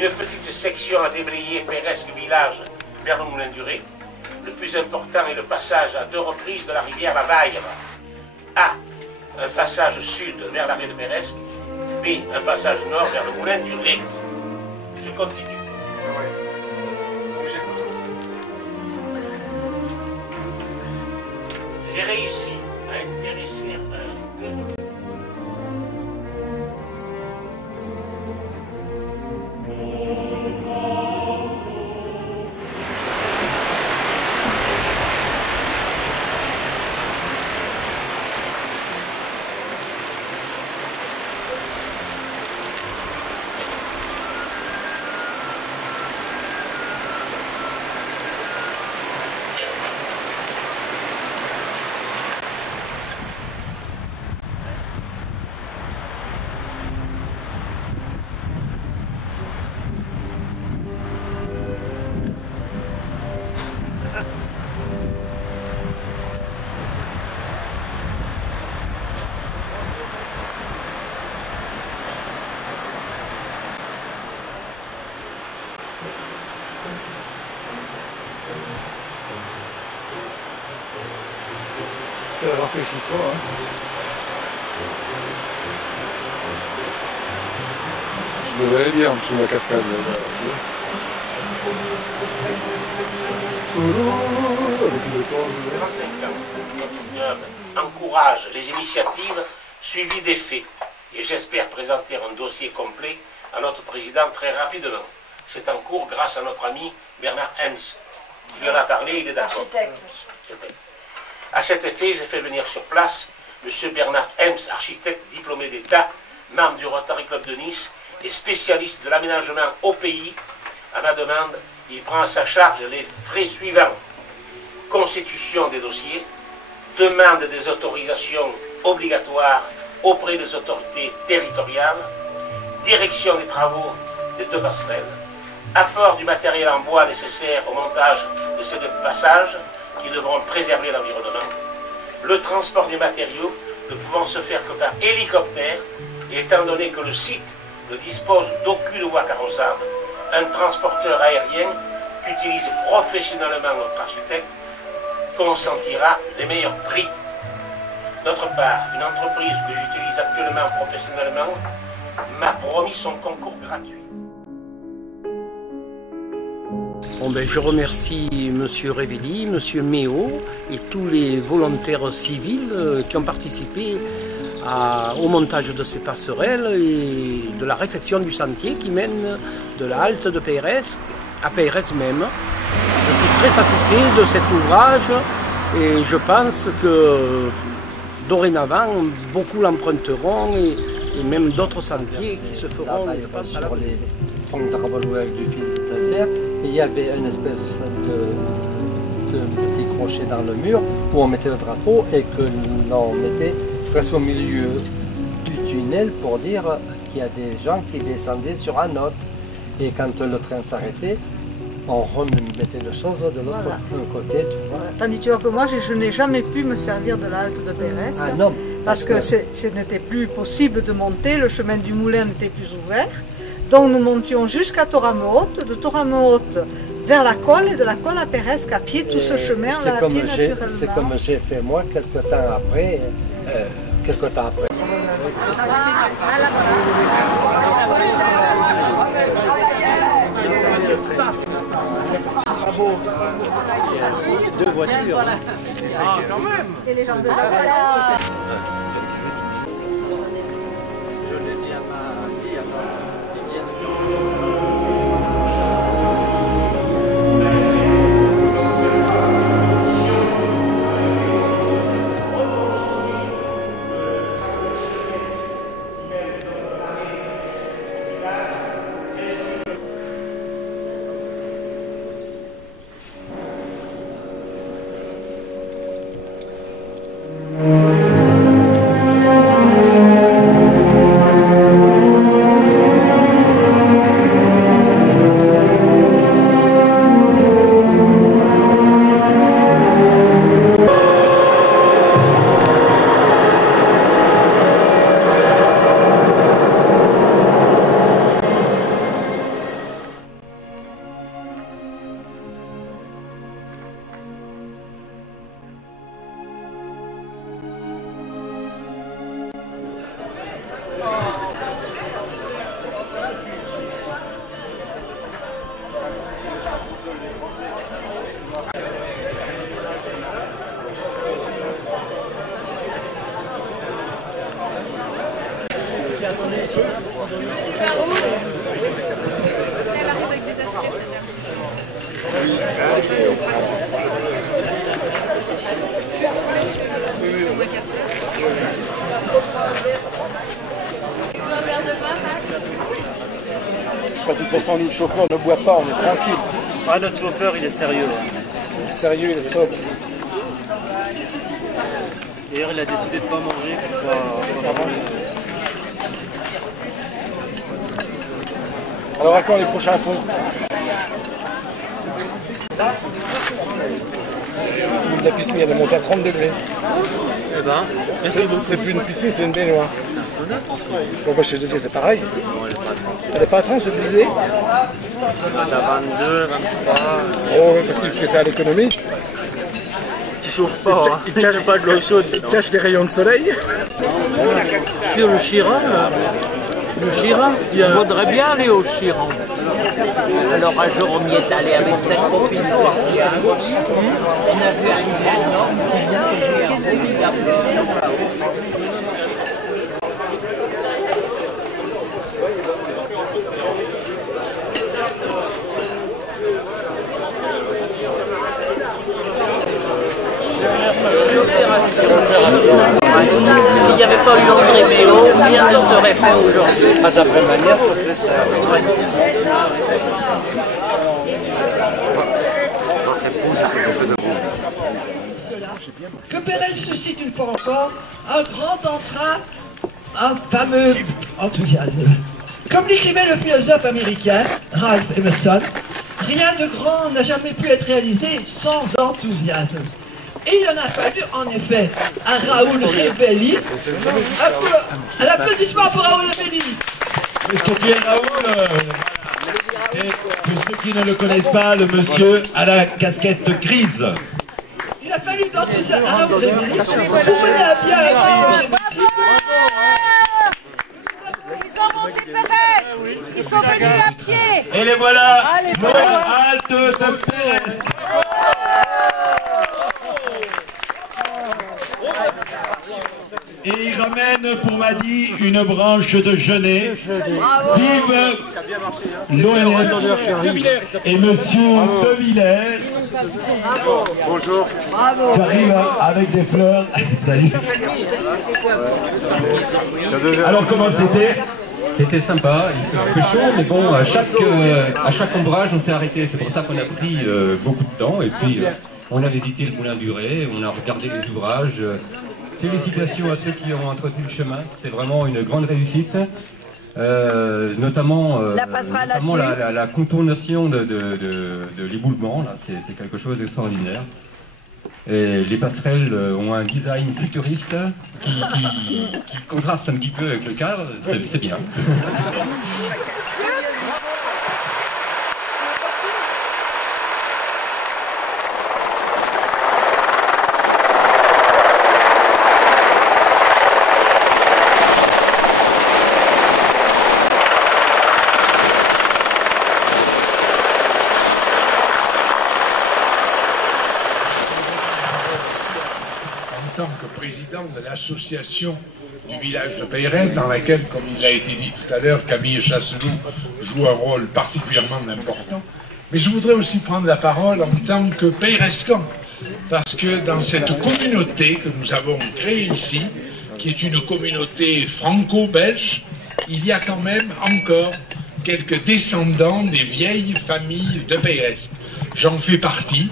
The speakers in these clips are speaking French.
Une petite section a déblayé Péresque village vers le Moulin du Ré. Le plus important est le passage à 2 reprises de la rivière la Vaire. A. Un passage sud vers la baie de Péresque. B. Un passage nord vers le Moulin du Ré. Je continue. J'ai réussi à intéresser un développeur. Quel rafraîchissement, hein. Je me verrais bien en dessous de la cascade. 35 ans, notre immeuble encourage les initiatives suivies des faits. Et j'espère présenter un dossier complet à notre président très rapidement. C'est en cours grâce à notre ami Bernard Hems. Il lui en a parlé, il est d'accord. À cet effet, j'ai fait venir sur place M. Bernard Hems, architecte diplômé d'État, membre du Rotary Club de Nice et spécialiste de l'aménagement au pays. À ma demande, il prend à sa charge les frais suivants: constitution des dossiers, demande des autorisations obligatoires auprès des autorités territoriales, direction des travaux des 2 passerelles, apport du matériel en bois nécessaire au montage de ces 2 passages qui devront préserver l'environnement, le transport des matériaux ne pouvant se faire que par hélicoptère, et étant donné que le site ne dispose d'aucune voie carrossable, un transporteur aérien qu'utilise professionnellement notre architecte consentira les meilleurs prix. D'autre part, une entreprise que j'utilise actuellement professionnellement m'a promis son concours gratuit. Bon ben, je remercie M. Révelli, M. Méo et tous les volontaires civils qui ont participé au montage de ces passerelles et de la réfection du sentier qui mène de la halte de Péresque à Péresque même. Je suis très satisfait de cet ouvrage et je pense que dorénavant beaucoup l'emprunteront et même d'autres sentiers qui se feront, je pense, sur les troncs d'arbres avec du fil de fer. Il y avait une espèce de petit crochet dans le mur où on mettait le drapeau et que l'on mettait presque au milieu du tunnel pour dire qu'il y a des gens qui descendaient sur un autre. Et quand le train s'arrêtait, on remettait les choses de l'autre côté. Tu vois. Tandis tu vois que moi, je n'ai jamais pu me servir de la halte de Péresque parce que ce n'était plus possible de monter, le chemin du moulin n'était plus ouvert. Donc nous montions jusqu'à Toramehaute, de Toramehaute vers la colle et de la colle à Péresque à pied, tout ce chemin là à pied naturellement. C'est comme j'ai fait moi quelques temps après. Deux voitures. Ah, quand même. Et les gens de la Quand de toute façon, nous, le chauffeur, ne boit pas, on est tranquille. Ah, notre chauffeur, il est sérieux. Il est sérieux, il est sobre. D'ailleurs, il a décidé de ne pas manger pour pas manger. Alors à quand les prochains ponts? La piscine, elle est montée à 30 degrés. Eh ben, c'est plus une piscine, c'est une baignoire. c'est un sauna. Bon, bah, chez Didier, c'est pareil. Bon, elle est pas à 30. Elle n'est pas à 30, c'est Didier? C'est à 22, 23. Oh, oui, parce qu'il fait ça à l'économie. Parce qu'il chauffe pas, hein. Il cache pas de l'eau chaude. Il cache les rayons de soleil. Sur le Chiran, là. Le Chiran, il y a... On voudrait bien aller au Chiran. Alors un jour on y est allé avec 5 copines. On a vu un énorme qui vient de géant. S'il n'y avait pas eu André Méo, rien ne serait fait aujourd'hui. À d'après manière, ça c'est ça. Que Pérez suscite une fois encore un grand entrain, un fameux enthousiasme. Comme l'écrivait le philosophe américain Ralph Emerson, rien de grand n'a jamais pu être réalisé sans enthousiasme. Et il en a fallu en effet à Raoul Rebelli. Un applaudissement pour Raoul Rebelli. Monsieur qui est Raoul, et pour ceux qui ne le connaissent pas, le monsieur à la casquette grise. Il a fallu d'enthousiasme à Raoul Rebelli pour mener à bien la génétique. Ils ont monté Pérez. Ils sont venus à pied. Et les voilà, Noël halte de Pérez. Et il ramène pour Madi une branche de genêt. Vive l'ONF et monsieur De Villers. Bonjour. Tu arrives avec des fleurs. Salut. Alors comment c'était? C'était sympa, il fait un peu chaud, mais bon, à chaque ombrage, on s'est arrêté. C'est pour ça qu'on a pris beaucoup de temps. Et puis, on a visité le Moulin du Ré, on a regardé les ouvrages. Félicitations à ceux qui ont entretenu le chemin, c'est vraiment une grande réussite. Notamment la contournation de l'éboulement, c'est quelque chose d'extraordinaire. Et les passerelles ont un design futuriste qui contraste un petit peu avec le cadre, c'est bien. En tant que président de l'association du village de Pérez, dans laquelle, comme il a été dit tout à l'heure, Camille Chasseloup joue un rôle particulièrement important. Mais je voudrais aussi prendre la parole en tant que Pérezcan, parce que dans cette communauté que nous avons créée ici, qui est une communauté franco-belge, il y a quand même encore quelques descendants des vieilles familles de Pérez. J'en fais partie.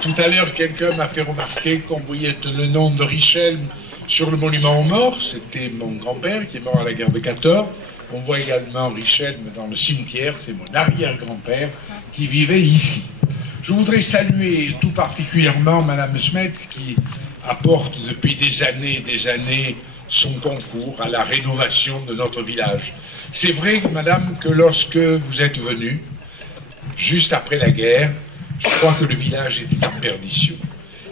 Tout à l'heure, quelqu'un m'a fait remarquer qu'on voyait le nom de Richelme sur le monument aux morts. C'était mon grand-père qui est mort à la guerre de 14. On voit également Richelme dans le cimetière. C'est mon arrière-grand-père qui vivait ici. Je voudrais saluer tout particulièrement Madame Smet qui apporte depuis des années son concours à la rénovation de notre village. C'est vrai, Madame, que lorsque vous êtes venue, juste après la guerre, je crois que le village était en perdition.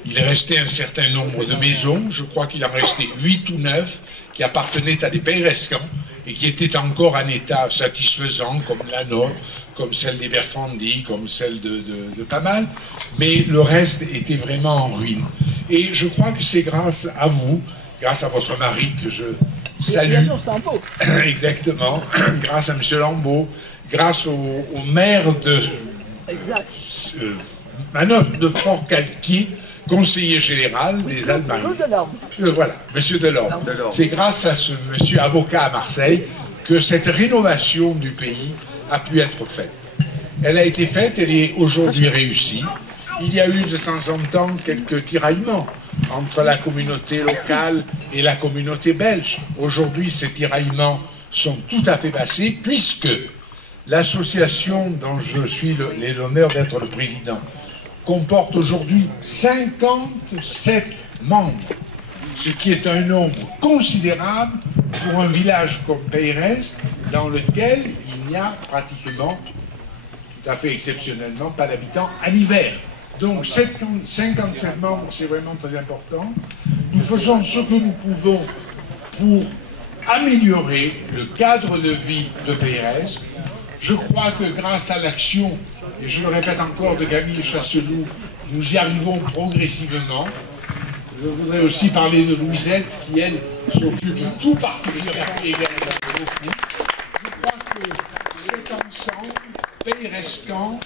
Il restait un certain nombre de maisons, je crois qu'il en restait 8 ou 9, qui appartenaient à des Pérezcans et qui étaient encore en état satisfaisant, comme la nôtre, comme celle des Berfandi, comme celle de pas mal, mais le reste était vraiment en ruine. Et je crois que c'est grâce à vous, grâce à votre mari que je salue, exactement, grâce à M. Lambeau, grâce au maire de Manotte de Fort-Calquier, conseiller général des Alpes. Voilà, monsieur Delorme. C'est grâce à ce monsieur avocat à Marseille que cette rénovation du pays a pu être faite. Elle a été faite, elle est aujourd'hui réussie. Il y a eu de temps en temps quelques tiraillements entre la communauté locale et la communauté belge. Aujourd'hui, ces tiraillements sont tout à fait passés, puisque l'association dont je suis l'honneur d'être le président comporte aujourd'hui 57 membres, ce qui est un nombre considérable pour un village comme Peyrès, dans lequel il n'y a pratiquement, tout à fait exceptionnellement, pas d'habitants à l'hiver. Donc 57 membres, c'est vraiment très important. Nous faisons ce que nous pouvons pour améliorer le cadre de vie de Peyrès. Je crois que grâce à l'action, et je le répète encore, de Camille Chasseloup, nous y arrivons progressivement. Je voudrais aussi parler de Louisette, qui, elle, s'occupe tout particulièrement des verts. Je crois que cet ensemble, Peyrescan,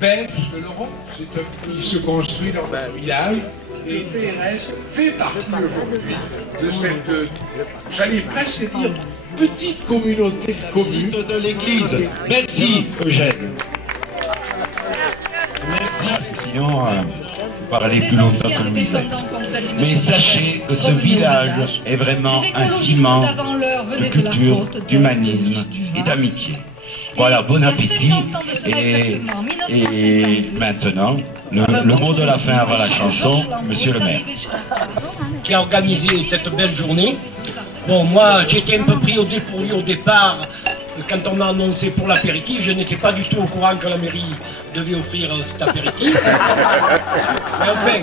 belge de l'Europe, c'est un pays qui se construit dans un village, et Peyrès fait partie aujourd'hui de cette, j'allais presque dire, petite communauté de communes de l'Église. Merci Eugène. Merci. Sinon, vous parlez plus longtemps que Louisette. Mais sachez que ce village est vraiment un ciment de culture, d'humanisme et d'amitié. Voilà, bon appétit. Et maintenant, le mot de la fin avant la chanson, monsieur le maire. Qui a organisé cette belle journée. Bon, moi, j'étais un peu pris au dépourvu au départ. Quand on m'a annoncé pour l'apéritif, je n'étais pas du tout au courant que la mairie devait offrir cet apéritif. Mais enfin,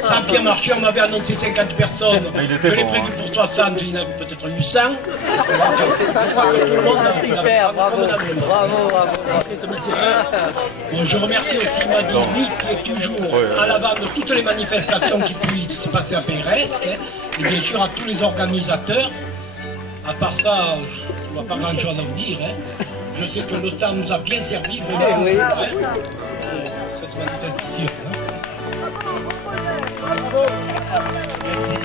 ça a bien marché, on m'avait annoncé 50 personnes. Je l'ai prévu pour 60, il y en avait peut-être eu 100. Je crois que tout le monde a super, bravo. Bon, je remercie aussi Maddy, qui est toujours à l'avant de toutes les manifestations qui puissent se passer à Peyrès, et bien sûr à tous les organisateurs. À part ça, je ne vois pas grand-chose à vous dire. Je sais que le temps nous a bien servi, vraiment, cette manifestation. Merci.